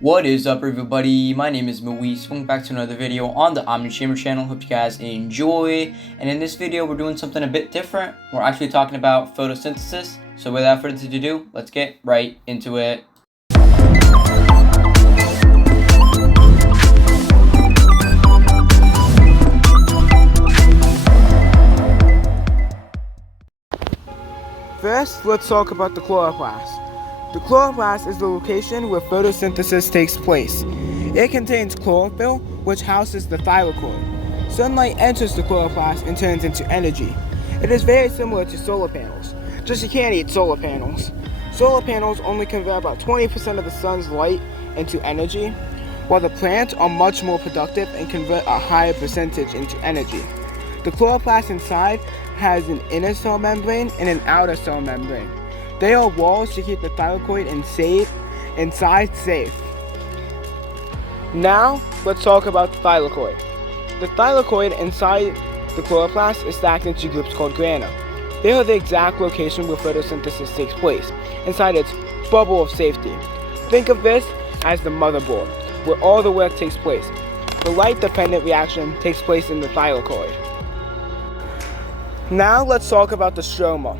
What is up, everybody? My name is Moise. Welcome back to another video on the Omni Chamber channel. Hope you guys enjoy. And in this video, we're doing something a bit different. We're actually talking about photosynthesis. So without further ado, let's get right into it. First, let's talk about the chloroplast. The chloroplast is the location where photosynthesis takes place. It contains chlorophyll, which houses the thylakoid. Sunlight enters the chloroplast and turns into energy. It is very similar to solar panels, just you can't eat solar panels. Solar panels only convert about 20% of the sun's light into energy, while the plants are much more productive and convert a higher percentage into energy. The chloroplast inside has an inner cell membrane and an outer cell membrane. They are walls to keep the thylakoid inside safe. Now, let's talk about the thylakoid. The thylakoid inside the chloroplast is stacked into groups called grana. They are the exact location where photosynthesis takes place, inside its bubble of safety. Think of this as the motherboard, where all the work takes place. The light-dependent reaction takes place in the thylakoid. Now let's talk about the stroma.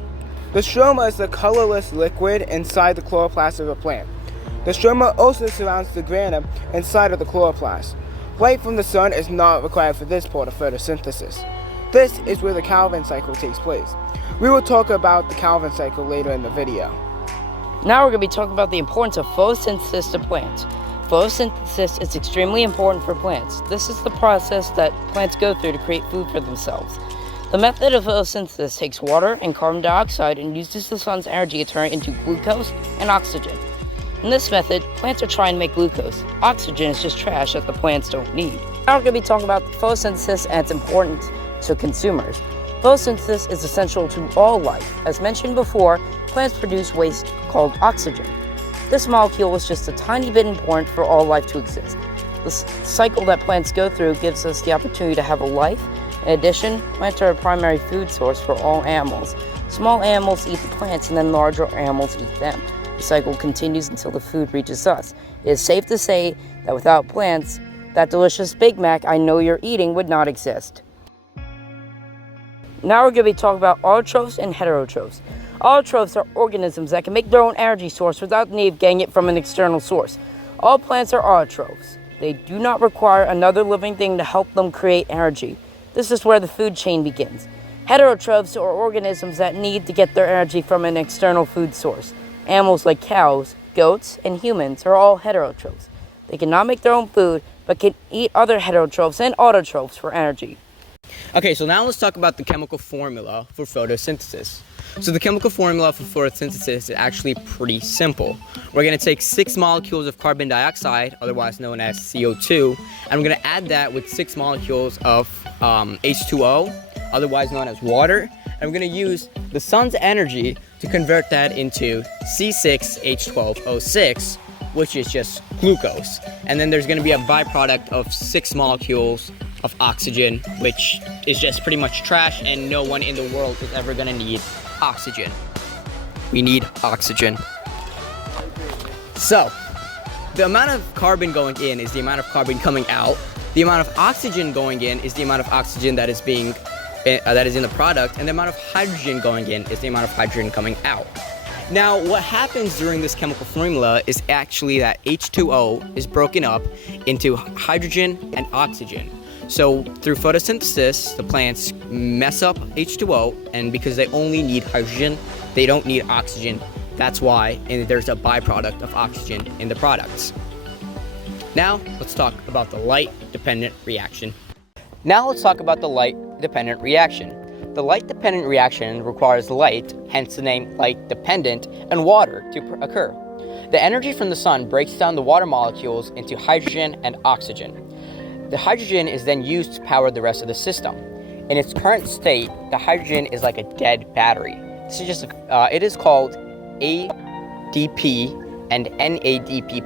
The stroma is the colorless liquid inside the chloroplast of a plant. The stroma also surrounds the grana inside of the chloroplast. Light from the sun is not required for this part of photosynthesis. This is where the Calvin cycle takes place. We will talk about the Calvin cycle later in the video. Now we're going to be talking about the importance of photosynthesis to plants. Photosynthesis is extremely important for plants. This is the process that plants go through to create food for themselves. The method of photosynthesis takes water and carbon dioxide and uses the sun's energy to turn it into glucose and oxygen. In this method, plants are trying to make glucose. Oxygen is just trash that the plants don't need. Now we're going to be talking about photosynthesis and its importance to consumers. Photosynthesis is essential to all life. As mentioned before, plants produce waste called oxygen. This molecule is just a tiny bit important for all life to exist. The cycle that plants go through gives us the opportunity to have a life. In addition, plants are a primary food source for all animals. Small animals eat the plants and then larger animals eat them. The cycle continues until the food reaches us. It is safe to say that without plants, that delicious Big Mac I know you're eating would not exist. Now we're going to be talking about autotrophs and heterotrophs. Autotrophs are organisms that can make their own energy source without the need of getting it from an external source. All plants are autotrophs. They do not require another living thing to help them create energy. This is where the food chain begins. Heterotrophs are organisms that need to get their energy from an external food source. Animals like cows, goats, and humans are all heterotrophs. They cannot make their own food, but can eat other heterotrophs and autotrophs for energy. Okay, so now let's talk about the chemical formula for photosynthesis. So the chemical formula for photosynthesis is actually pretty simple. We're going to take 6 molecules of carbon dioxide, otherwise known as CO2, and we're going to add that with 6 molecules of H2O, otherwise known as water, and we're going to use the sun's energy to convert that into C6H12O6, which is just glucose. And then there's going to be a byproduct of 6 molecules of oxygen, which is just pretty much trash, and no one in the world is ever going to need oxygen. We need oxygen. So, the amount of carbon going in is the amount of carbon coming out. The amount of oxygen going in is the amount of oxygen that is in the product, and the amount of hydrogen going in is the amount of hydrogen coming out. Now, what happens during this chemical formula is actually that H2O is broken up into hydrogen and oxygen. So through photosynthesis, the plants mess up H2O, and because they only need hydrogen, they don't need oxygen. That's why there's a byproduct of oxygen in the products. Now, let's talk about the light-dependent reaction. The light-dependent reaction requires light, hence the name light-dependent, and water to occur. The energy from the sun breaks down the water molecules into hydrogen and oxygen. The hydrogen is then used to power the rest of the system. In its current state, the hydrogen is like a dead battery. This is it is called ADP and NADP+.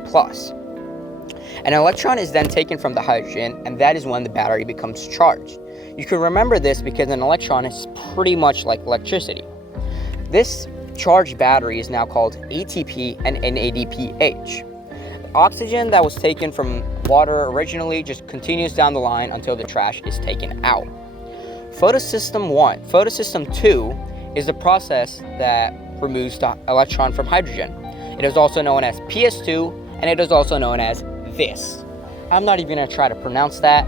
An electron is then taken from the hydrogen, and that is when the battery becomes charged. You can remember this because an electron is pretty much like electricity. This charged battery is now called ATP and NADPH. oxygen that was taken from water originally just continues down the line until the trash is taken out. Photosystem 2 is the process that removes the electron from hydrogen. It is also known as PS2, and it is also known as this. I'm not even going to try to pronounce that.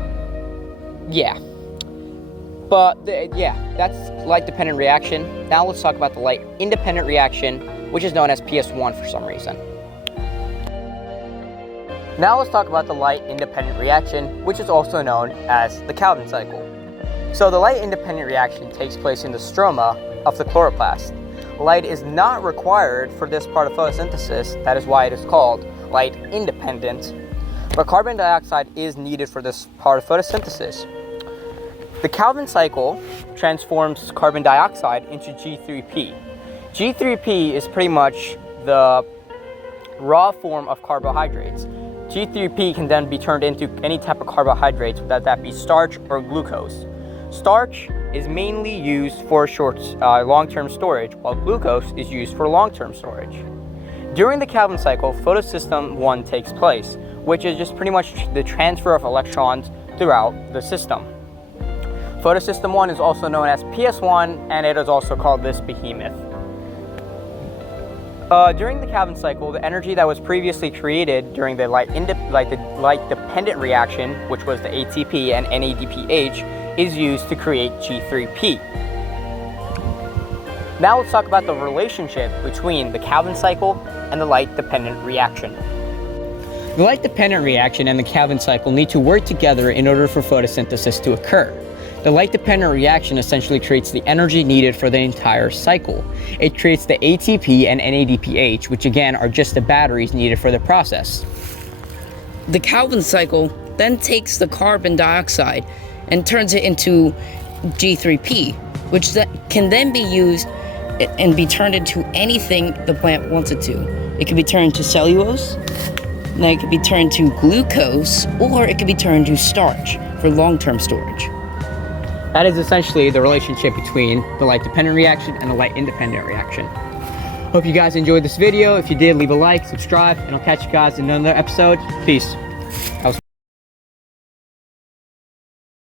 Yeah. But that's light-dependent reaction. Now let's talk about the light-independent reaction, which is known as PS1 for some reason. Now let's talk about the light-independent reaction, which is also known as the Calvin cycle. So the light-independent reaction takes place in the stroma of the chloroplast. Light is not required for this part of photosynthesis, that is why it is called light-independent, but carbon dioxide is needed for this part of photosynthesis. The Calvin cycle transforms carbon dioxide into G3P. G3P is pretty much the raw form of carbohydrates. G3P can then be turned into any type of carbohydrates, whether that be starch or glucose. Starch is mainly used for long-term storage, while glucose is used for long-term storage. During the Calvin cycle, photosystem 1 takes place, which is just pretty much the transfer of electrons throughout the system. Photosystem 1 is also known as PS1, and it is also called this behemoth. During the Calvin cycle, the energy that was previously created during the light-dependent reaction, which was the ATP and NADPH, is used to create G3P. Now let's talk about the relationship between the Calvin cycle and the light-dependent reaction. The light-dependent reaction and the Calvin cycle need to work together in order for photosynthesis to occur. The light-dependent reaction essentially creates the energy needed for the entire cycle. It creates the ATP and NADPH, which again are just the batteries needed for the process. The Calvin cycle then takes the carbon dioxide and turns it into G3P, which can then be used and be turned into anything the plant wants it to. It can be turned to cellulose, then it can be turned to glucose, or it can be turned to starch for long-term storage. That is essentially the relationship between the light-dependent reaction and the light-independent reaction. Hope you guys enjoyed this video. If you did, leave a like, subscribe, and I'll catch you guys in another episode. Peace.